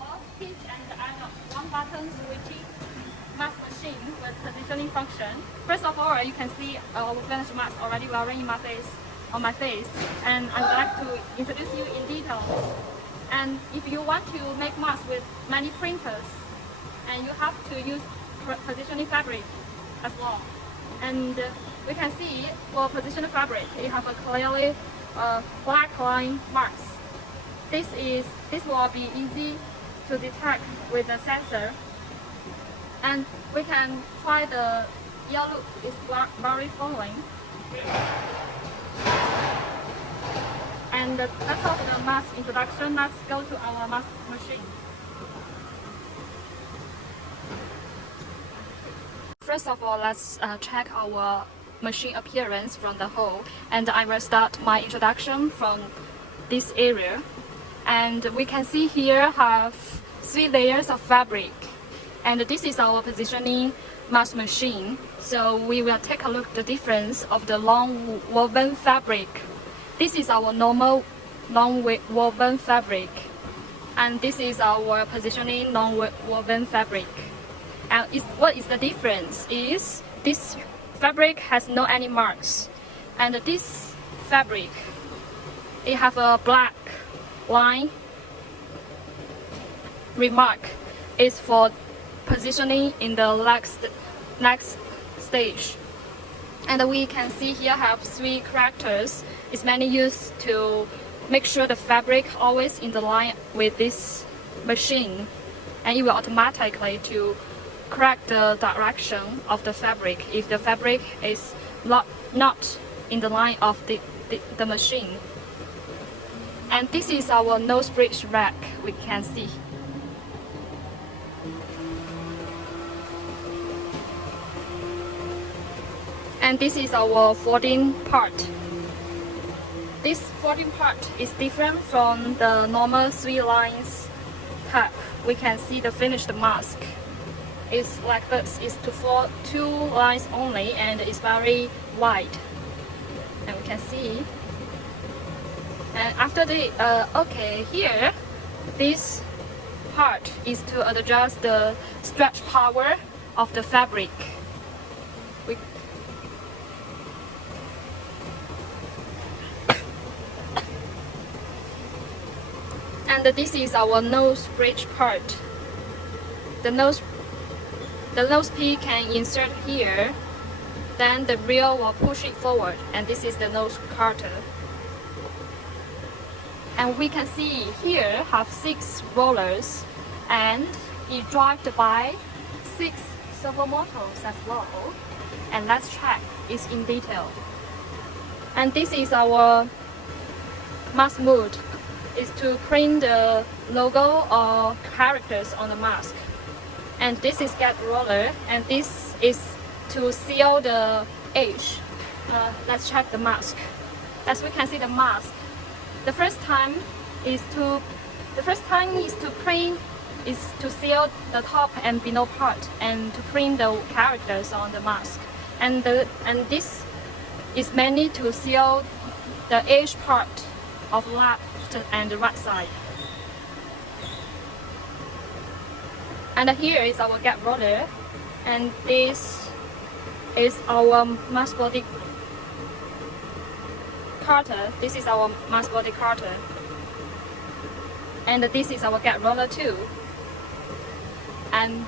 our kids and adults one-button switching mask machine with positioning function. First of all, you can see our finished mask already wearing on my face, and I would like to introduce you in detail. And if you want to make masks with many printers, and you have to use positioning fabric as well. And we can see for positioning fabric, you have a clearly black line marks. This will be easy to detect with the sensor. And we can try the ear loop is very following. And that's all for the mask introduction. Let's go to our mask machine. First of all, let's check our machine appearance from the whole. And I will start my introduction from this area. And we can see here have 3 layers of fabric. And this is our positioning mask machine. So we will take a look at the difference of the long woven fabric. This is our normal long woven fabric. And this is our positioning long woven fabric. And what is the difference is this fabric has no any marks. And this fabric, it have a black line remark. Is for positioning in the next stage. And we can see here have 3 characters. It's mainly used to make sure the fabric always in the line with this machine, and it will automatically to correct the direction of the fabric if the fabric is not in the line of the machine. And this is our nose bridge rack, we can see. And this is our folding part. This folding part is different from the normal 3 lines type. We can see the finished mask. It's like this. It's to fold 2 lines only, and it's very wide. And we can see. And after the here, this part is to adjust the stretch power of the fabric. And this is our nose bridge part. The nose piece can insert here, then the reel will push it forward, and this is the nose cutter. And we can see here have 6 rollers, and it driven by 6 servo motors as well. And let's check it in detail. And this is our mask mode. Is to print the logo or characters on the mask. And this is get roller, and this is to seal the edge. Let's check the mask. As we can see the mask, the first time is to print is to seal the top and below part and to print the characters on the mask. And this is mainly to seal the edge part of left and the right side. And here is our gap roller, and this is our mask body cutter. This is our mask body cutter, and this is our gap roller too. And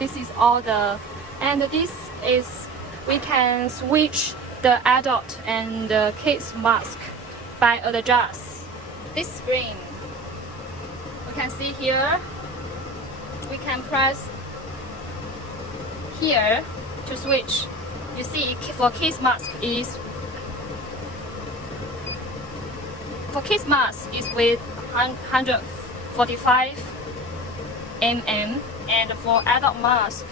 this is all the, and this is we can switch the adult and the kids mask by adjust this screen. We can see here, we can press here to switch. You see for kids mask is with 145 mm, and for adult mask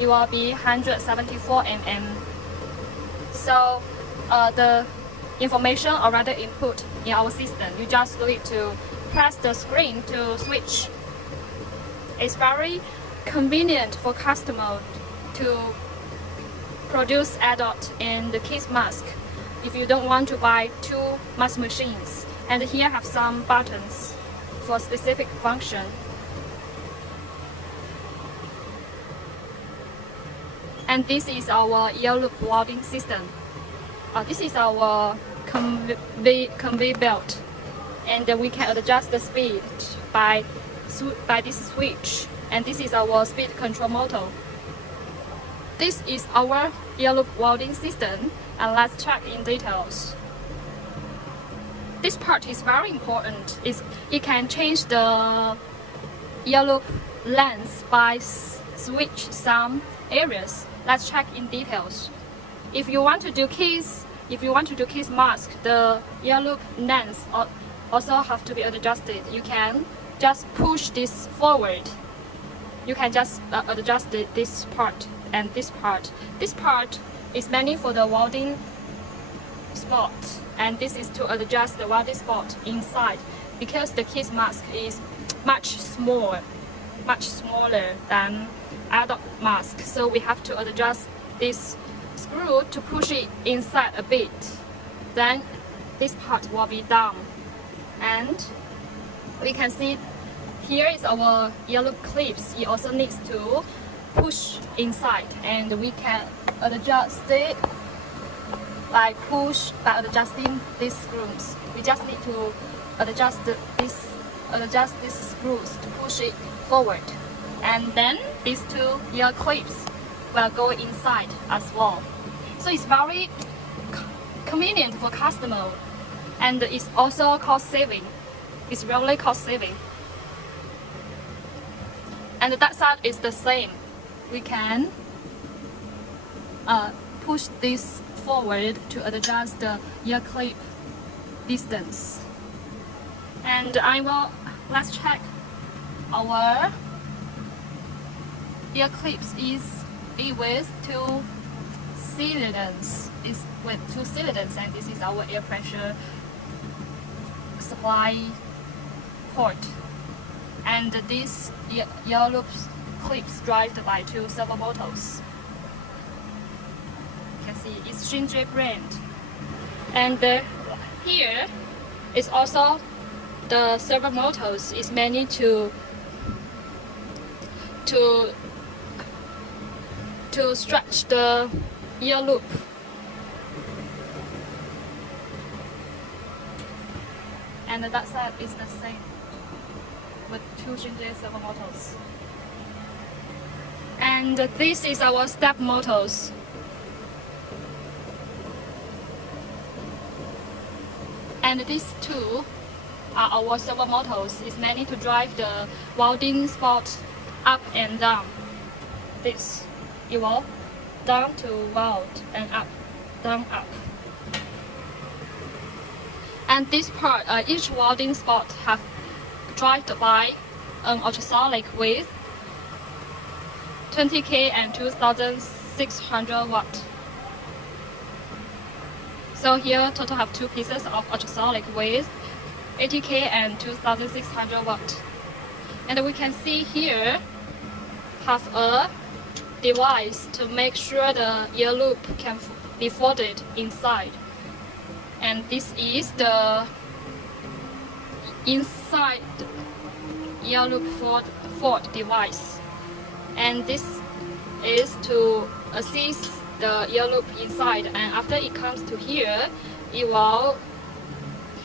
it will be 174 mm. So the information already input in our system. You just need to press the screen to switch. It's very convenient for customer to produce adult and the kids mask if you don't want to buy 2 mask machines. And here have some buttons. for a specific function. And this is our ear loop welding system. This is our conveyor belt, and we can adjust the speed by this switch. And this is our speed control motor. This is our ear loop welding system, and let's check in details. This part is very important. It can change the ear loop length by switch some areas. Let's check in details. If you want to do case mask, the ear loop length also have to be adjusted. You can just push this forward. You can just adjust this part and this part. This part is mainly for the welding spot, and this is to adjust the welding spot inside, because the case mask is much smaller than adult mask. So we have to adjust this screw to push it inside a bit. Then this part will be done. And we can see here is our ear loop clips. It also needs to push inside, and we can adjust it by adjusting these screws. We just need to adjust these screws to push it forward, and then these two ear clips will go inside as well. So it's very convenient for customer, and it's also cost saving. It's really cost saving. And that side is the same. We can push this forward to adjust the ear clip distance. And let's check our ear clips is with two cylinders. It's with two cylinders, and this is our air pressure supply port. And this ear loop clips driven by two servo motors. You can see it's Shinji brand. And here is also the servo motors is mainly to stretch the ear loop. And that side is the same with two Shinji servo motors. And this is our step motors. And these two are our servo motors. It's mainly to drive the welding spot up and down. This, it will down to weld and up, down, up. And this part, each welding spot have driven by an ultrasonic with 20K and 2,600 watt. So here total have two pieces of ultrasonic with 80K and 2,600 watt. And we can see here have a device to make sure the ear loop can be folded inside. And this is the inside ear loop fold device. And this is to assist the ear loop inside, and after it comes to here, it will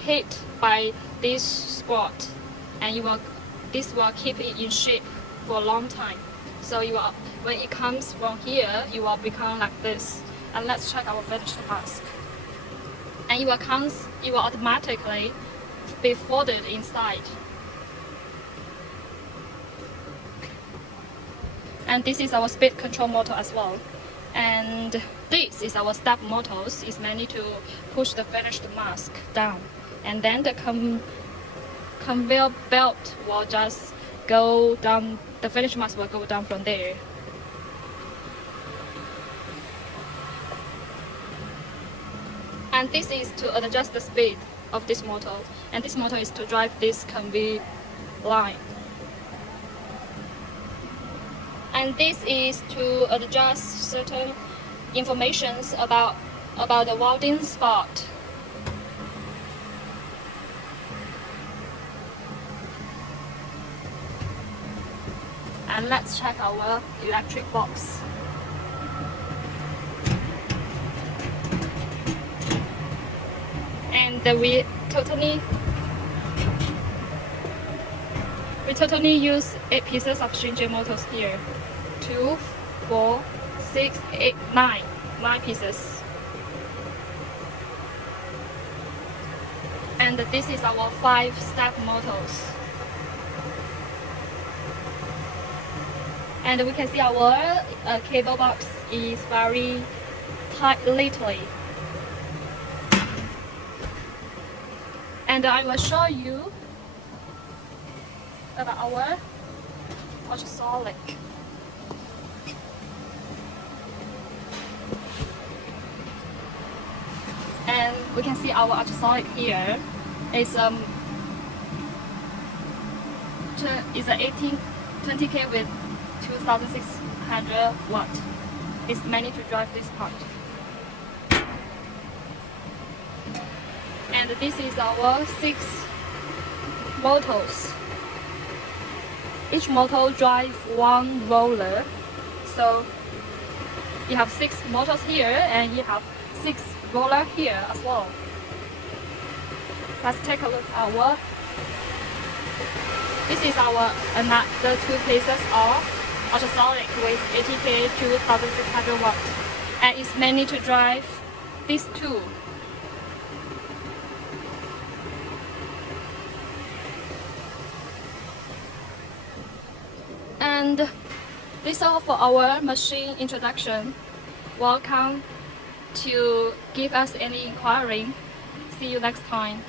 hit by this spot, and this will keep it in shape for a long time. So when it comes from here, it will become like this. And let's check our finished mask. And it will automatically be folded inside. And this is our speed control motor as well. And this is our step motors. It's mainly to push the finished mask down. And then the conveyor belt will just go down. The finished mask will go down from there. And this is to adjust the speed of this motor. And this motor is to drive this conveyor line. And this is to adjust certain informations about the welding spot. And let's check our electric box. And we totally use 8 pieces of stringent motors here. 2, 4, 6, 8, 9. 9 pieces. And this is our 5-step motors. And we can see our cable box is very tightly. And I will show you about our ultrasonic. And we can see our ultrasonic here is a 20K with 2600 watt. It's meant to drive this part. And this is our 6 motors. Each motor drives 1 roller. So you have 6 motors here and you have 6 rollers here as well. Let's take a look at our. This is our another 2 pieces of ultrasonic with 80K 2600 watt. And it's meant to drive these 2. And this is all for our machine introduction. Welcome to give us any inquiry. See you next time.